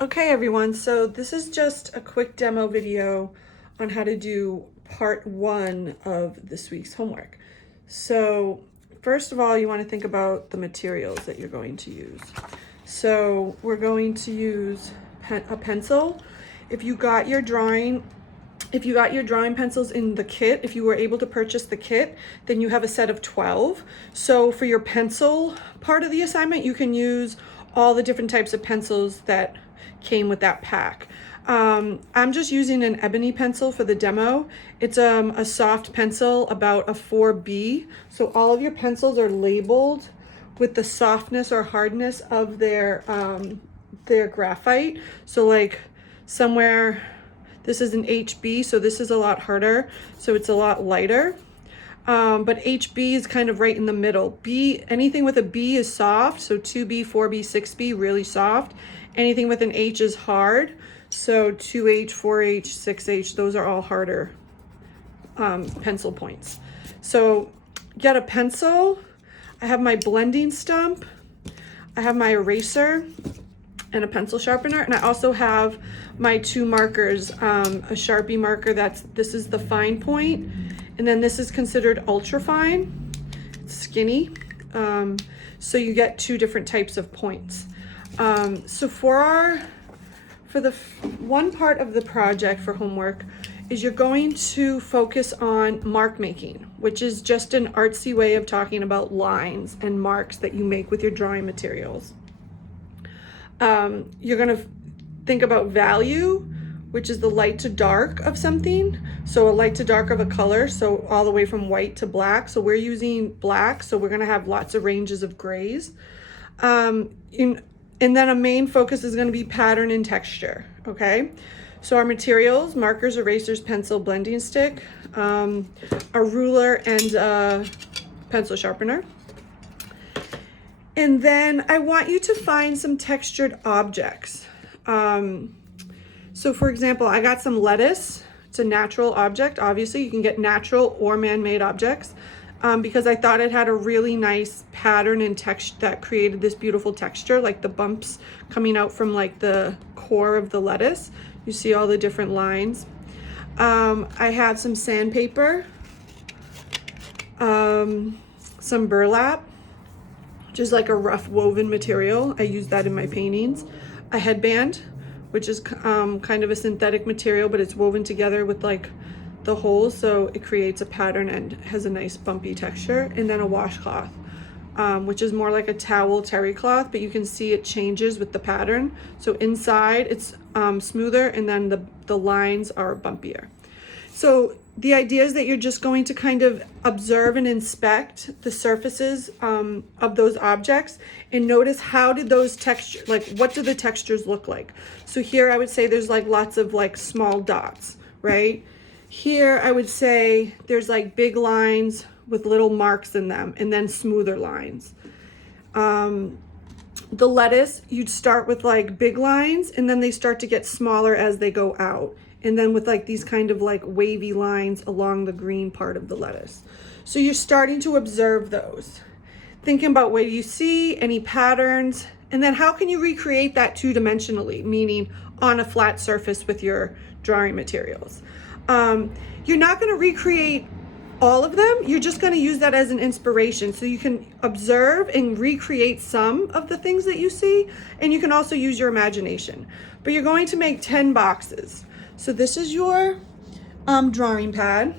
Okay everyone, so this is just a quick demo video on how to do part one of this week's homework. So first of all, you want to think about the materials that you're going to use. So we're going to use a pencil. If you got your drawing pencils in the kit, if you were able to purchase the kit, then you have a set of 12. So for your pencil part of the assignment, you can use all the different types of pencils that came with that pack. I'm just using an ebony pencil for the demo. It's a soft pencil, about a 4B. So all of your pencils are labeled with the softness or hardness of their graphite. So like somewhere, this is an HB, so this is a lot harder, so it's a lot lighter. But HB is kind of right in the middle. Anything with a B is soft, so 2B, 4B, 6B, really soft. Anything with an H is hard, so 2H, 4H, 6H, those are all harder pencil points. So get a pencil. I have my blending stump. I have my eraser and a pencil sharpener, and I also have my two markers, a Sharpie marker, this is the fine point, and then this is considered ultra fine, it's skinny, so you get two different types of points. So for the one part of the project for homework is you're going to focus on mark making, which is just an artsy way of talking about lines and marks that you make with your drawing materials. You're going to think about value, which is the light to dark of something. So a light to dark of a color, so all the way from white to black. So we're using black, so we're going to have lots of ranges of grays. And then a main focus is going to be pattern and texture, okay? So our materials: markers, erasers, pencil, blending stick, a ruler, and a pencil sharpener. And then I want you to find some textured objects. So for example, I got some lettuce. It's a natural object. Obviously, you can get natural or man-made objects, because I thought it had a really nice pattern and texture that created this beautiful texture, like the bumps coming out from like the core of the lettuce. You see all the different lines. I had some sandpaper, some burlap, which is like a rough woven material. I use that in my paintings. A headband, which is kind of a synthetic material, but it's woven together with like the holes, so it creates a pattern and has a nice bumpy texture. And then a washcloth, which is more like a towel terry cloth, but you can see it changes with the pattern. So inside it's smoother, and then the lines are bumpier. So the idea is that you're just going to kind of observe and inspect the surfaces of those objects and notice how did those textures, like what do the textures look like? So here I would say there's like lots of like small dots, right? Here I would say there's like big lines with little marks in them, and then smoother lines. The lettuce, you'd start with like big lines, and then they start to get smaller as they go out. And then with like these kind of like wavy lines along the green part of the lettuce. So you're starting to observe those. Thinking about what you see, any patterns, and then how can you recreate that two-dimensionally, meaning on a flat surface with your drawing materials. You're not going to recreate all of them. You're just going to use that as an inspiration, so you can observe and recreate some of the things that you see, and you can also use your imagination. But you're going to make 10 boxes. So this is your drawing pad.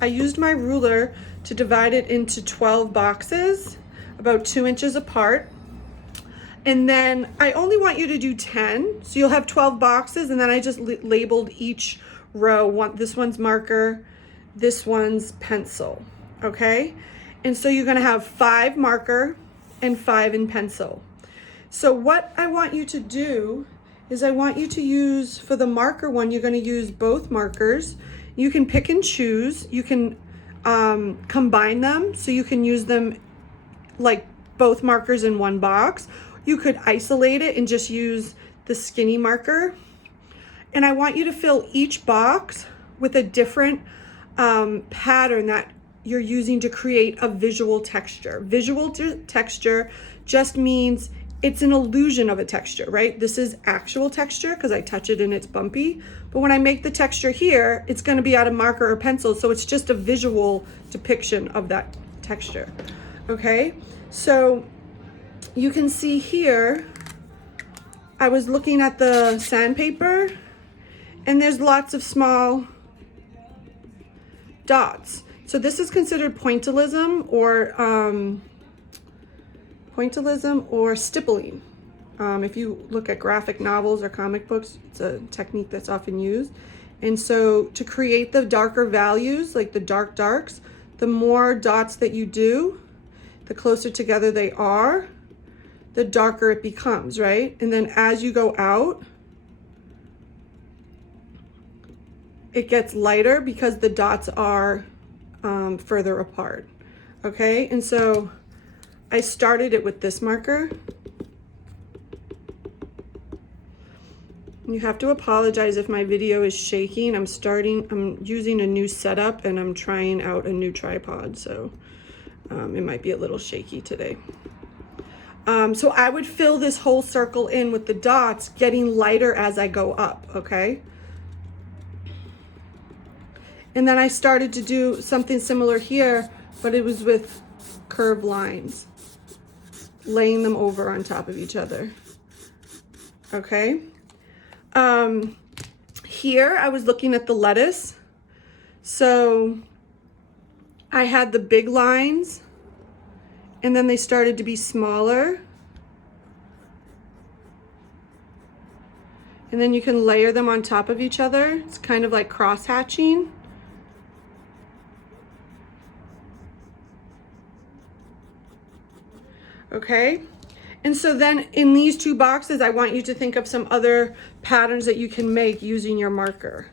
I used my ruler to divide it into 12 boxes, about 2 inches apart. And then I only want you to do 10. So you'll have 12 boxes, and then I just labeled each row. This one's marker, this one's pencil, okay? And so you're gonna have 5 marker and 5 in pencil. So what I want you to do is I want you to use, for the marker one, you're going to use both markers. You can pick and choose. You can combine them, so you can use them like both markers in one box. You could isolate it and just use the skinny marker. And I want you to fill each box with a different pattern that you're using to create a visual texture. Visual texture just means it's an illusion of a texture, right? This is actual texture because I touch it and it's bumpy. But when I make the texture here, it's going to be out of marker or pencil. So it's just a visual depiction of that texture. Okay, so you can see here, I was looking at the sandpaper and there's lots of small dots. So this is considered pointillism or stippling. If you look at graphic novels or comic books, it's a technique that's often used. And so to create the darker values, like the dark darks, the more dots that you do, the closer together they are, the darker it becomes, right? And then as you go out, it gets lighter because the dots are further apart, okay? And so I started it with this marker. You have to apologize if my video is shaking. I'm using a new setup and I'm trying out a new tripod, so it might be a little shaky today. So I would fill this whole circle in with the dots, getting lighter as I go up, okay? And then I started to do something similar here, but it was with curved lines, laying them over on top of each other, okay? Here I was looking at the lettuce. So I had the big lines and then they started to be smaller. And then you can layer them on top of each other. It's kind of like cross hatching. Okay. And so then in these two boxes, I want you to think of some other patterns that you can make using your marker.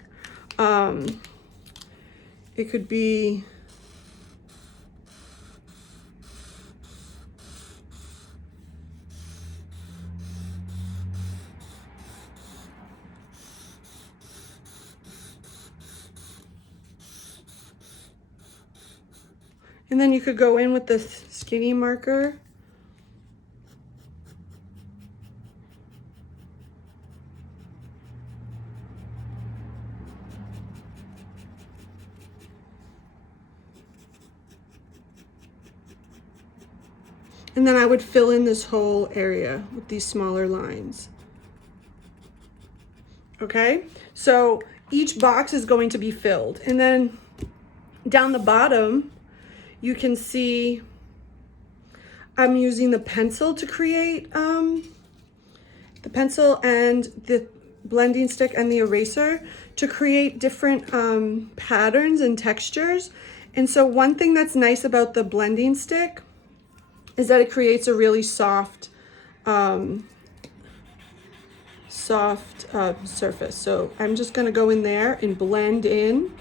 It could be and then you could go in with the skinny marker. And then I would fill in this whole area with these smaller lines. Okay, so each box is going to be filled. And then down the bottom, you can see I'm using the pencil to create, the pencil and the blending stick and the eraser to create different patterns and textures. And so one thing that's nice about the blending stick is that it creates a really soft surface. So I'm just gonna go in there and blend in.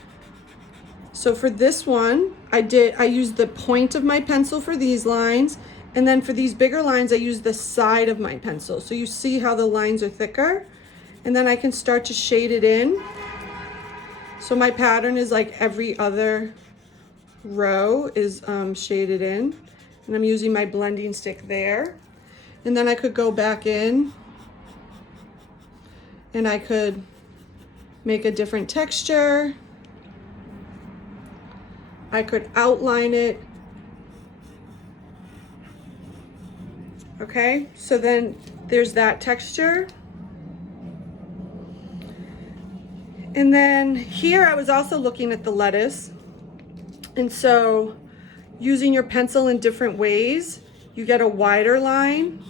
So for this one, I used the point of my pencil for these lines, and then for these bigger lines, I used the side of my pencil. So you see how the lines are thicker, and then I can start to shade it in. So my pattern is like every other row is shaded in. And I'm using my blending stick there. And then I could go back in and I could make a different texture. I could outline it. Okay, so then there's that texture. And then here I was also looking at the lettuce. And so using your pencil in different ways, you get a wider line.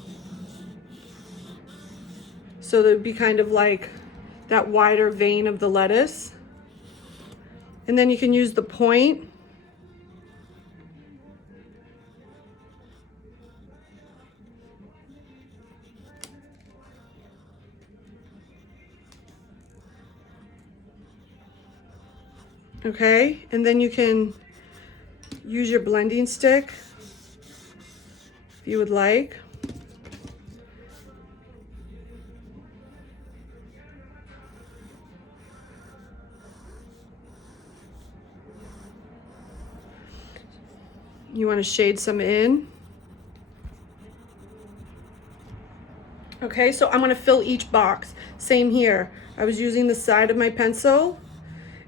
So there'd be kind of like that wider vein of the lettuce. And then you can use the point. Okay, and then you can use your blending stick if you would like. You want to shade some in. Okay, so I'm gonna fill each box. Same here. I was using the side of my pencil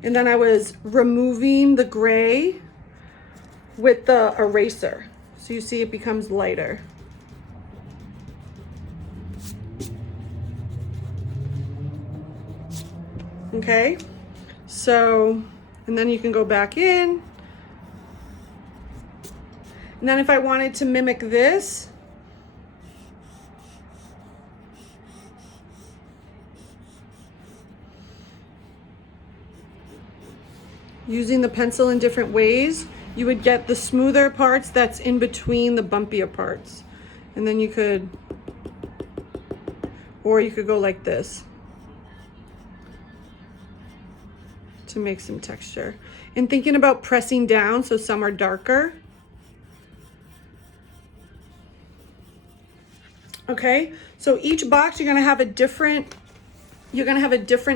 and then I was removing the gray with the eraser. So you see it becomes lighter. Okay, so, and then you can go back in. And then if I wanted to mimic this, using the pencil in different ways, you would get the smoother parts that's in between the bumpier parts. And then you could, or you could go like this to make some texture. And thinking about pressing down so some are darker. Okay, so each box you're gonna have a different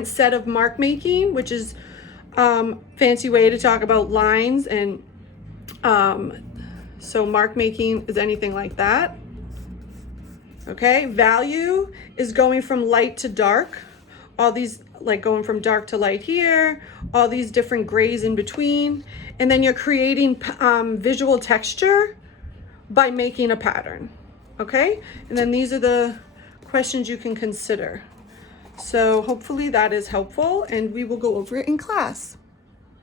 set of mark making, which is fancy way to talk about lines. And so mark making is anything like that. Okay, value is going from light to dark. All these, like going from dark to light here, all these different grays in between. And then you're creating visual texture by making a pattern. Okay, and then these are the questions you can consider. So hopefully that is helpful and we will go over it in class.